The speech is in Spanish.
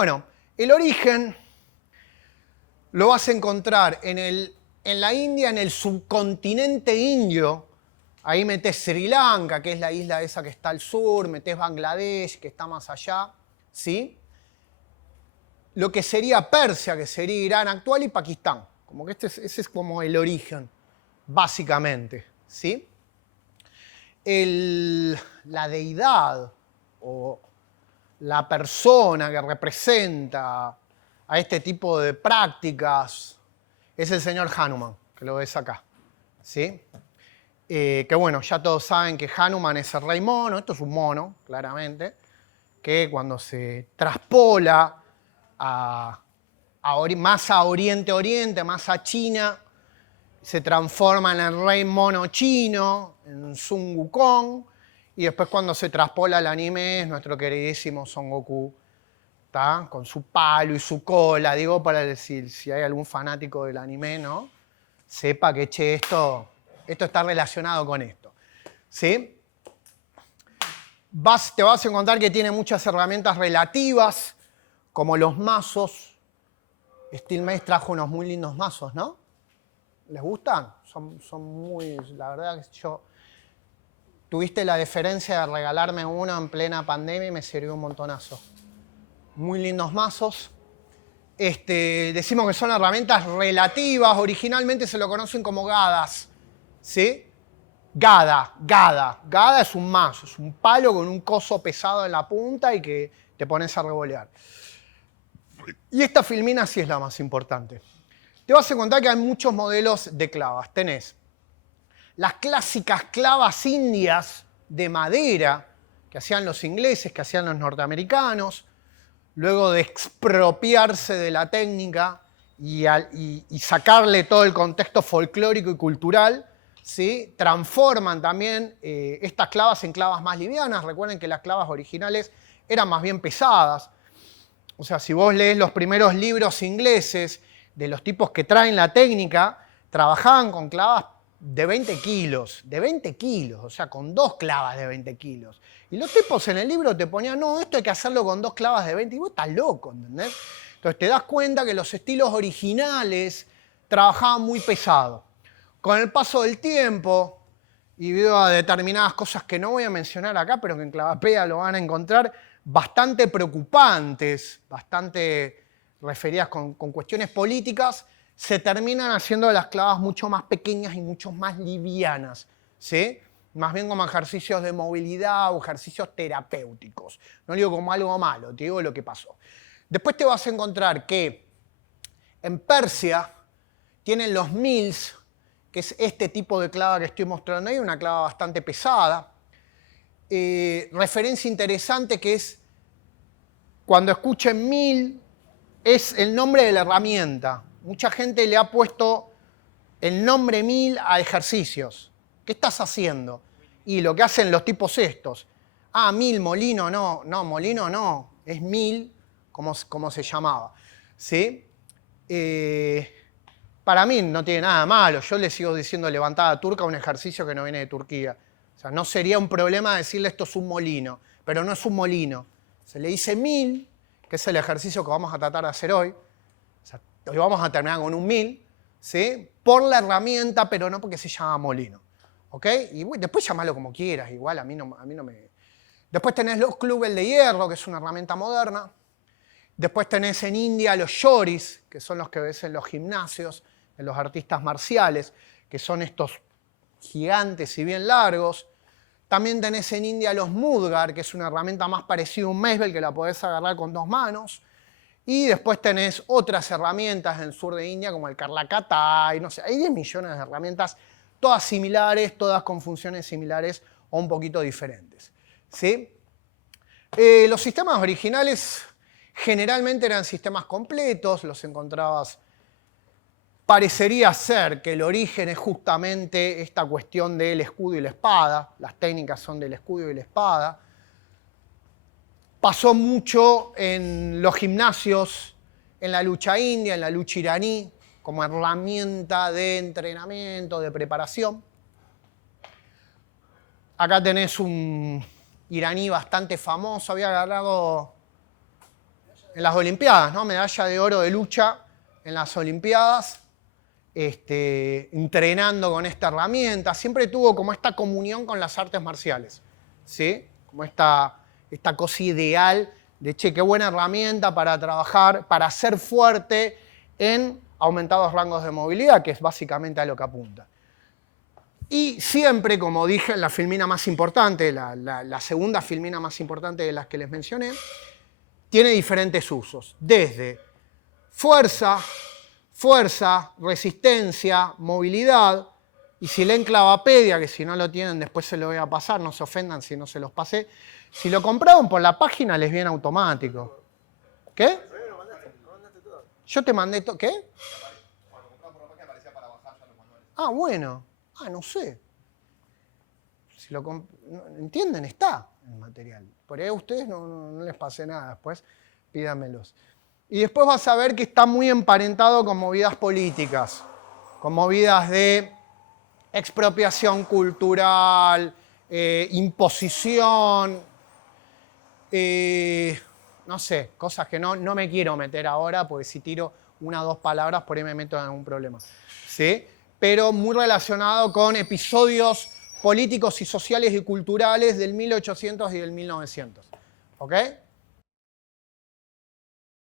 Bueno, el origen lo vas a encontrar en la India, en el subcontinente indio. Ahí metés Sri Lanka, que es la isla esa que está al sur, metés Bangladesh, que está más allá, ¿sí? Lo que sería Persia, que sería Irán actual, y Pakistán. Como que ese es como el origen, básicamente, ¿sí? La deidad o la persona que representa a este tipo de prácticas es el señor Hanuman, que lo ves acá, ¿sí? Que bueno, ya todos saben que Hanuman es el rey mono, esto es un mono, claramente, que cuando se traspola más a Oriente, más a China, se transforma en el rey mono chino, en Sun Wukong, y después cuando se traspola al anime es nuestro queridísimo Son Goku, ¿tá? Con su palo y su cola, digo, para decir, si hay algún fanático del anime, ¿no? Sepa que, che, esto está relacionado con esto, ¿sí? Te vas a encontrar que tiene muchas herramientas relativas, como los mazos. Steelmace trajo unos muy lindos mazos, ¿no? ¿Les gustan? Son muy... La verdad que yo... Tuviste la deferencia de regalarme uno en plena pandemia y me sirvió un montonazo. Muy lindos mazos. Decimos que son herramientas relativas. Originalmente se lo conocen como gadas, ¿sí? Gada. Gada es un mazo, es un palo con un coso pesado en la punta y que te pones a revolear. Y esta filmina sí es la más importante. Te vas a encontrar que hay muchos modelos de clavas. Tenés las clásicas clavas indias de madera que hacían los ingleses, que hacían los norteamericanos, luego de expropiarse de la técnica y sacarle todo el contexto folclórico y cultural, ¿sí? Transforman también estas clavas en clavas más livianas. Recuerden que las clavas originales eran más bien pesadas. O sea, si vos lees los primeros libros ingleses de los tipos que traen la técnica, trabajaban con clavas de 20 kilos, o sea, con 2 clavas de 20 kilos. Y los tipos en el libro te ponían, no, esto hay que hacerlo con 2 clavas de 20, y vos estás loco, ¿entendés? Entonces te das cuenta que los estilos originales trabajaban muy pesado. Con el paso del tiempo, y debido a determinadas cosas que no voy a mencionar acá, pero que en Clavapea lo van a encontrar, bastante preocupantes, bastante referidas con cuestiones políticas, se terminan haciendo las clavas mucho más pequeñas y mucho más livianas, ¿sí? Más bien como ejercicios de movilidad o ejercicios terapéuticos. No digo como algo malo, te digo lo que pasó. Después te vas a encontrar que en Persia tienen los mills, que es este tipo de clava que estoy mostrando ahí, una clava bastante pesada. Referencia interesante que es, cuando escuchen mill, es el nombre de la herramienta. Mucha gente le ha puesto el nombre mill a ejercicios. ¿Qué estás haciendo? Y lo que hacen los tipos estos. Ah, mill, molino, no, molino no, es mill, como se llamaba. ¿Sí? Para mí no tiene nada malo. Yo le sigo diciendo levantada turca a un ejercicio que no viene de Turquía. O sea, no sería un problema decirle esto es un molino, pero no es un molino. Se le dice mill, que es el ejercicio que vamos a tratar de hacer hoy. O sea, hoy vamos a terminar con un mill, ¿sí? Por la herramienta, pero no porque se llama molino. ¿Ok? Y después llamalo como quieras, igual a mí no me... Después tenés los clubes de hierro, que es una herramienta moderna. Después tenés en India los yoris, que son los que ves en los gimnasios, en los artistas marciales, que son estos gigantes y bien largos. También tenés en India los mudgar, que es una herramienta más parecida a un mesbel, que la podés agarrar con 2 manos. Y después tenés otras herramientas en el sur de India, como el Karlakatai, no sé, hay 10 millones de herramientas, todas similares, todas con funciones similares o un poquito diferentes, ¿sí? Los sistemas originales generalmente eran sistemas completos, los encontrabas... Parecería ser que el origen es justamente esta cuestión del escudo y la espada, las técnicas son del escudo y la espada. Pasó mucho en los gimnasios, en la lucha india, en la lucha iraní, como herramienta de entrenamiento, de preparación. Acá tenés un iraní bastante famoso, había ganado en las Olimpiadas, ¿no? Medalla de oro de lucha en las Olimpiadas, entrenando con esta herramienta. Siempre tuvo como esta comunión con las artes marciales, ¿sí? Como esta cosa ideal de, che, qué buena herramienta para trabajar, para ser fuerte en aumentados rangos de movilidad, que es básicamente a lo que apunta. Y siempre, como dije, la filmina más importante, la segunda filmina más importante de las que les mencioné, tiene diferentes usos, desde fuerza, resistencia, movilidad, y si leen Clavapedia, que si no lo tienen después se lo voy a pasar, no se ofendan si no se los pasé, si lo compraron por la página les viene automático. ¿Qué? Yo te mandé todo. ¿Qué? Ah, bueno. Ah, no sé. Si lo ¿entienden? Está el material. Por ahí a ustedes no les pasé nada. Después pídamelos. Y después vas a ver que está muy emparentado con movidas políticas, con movidas de expropiación cultural, imposición, no sé, cosas que no me quiero meter ahora, porque si tiro una o dos palabras por ahí me meto en algún problema. ¿Sí? Pero muy relacionado con episodios políticos y sociales y culturales del 1800 y del 1900. ¿Ok?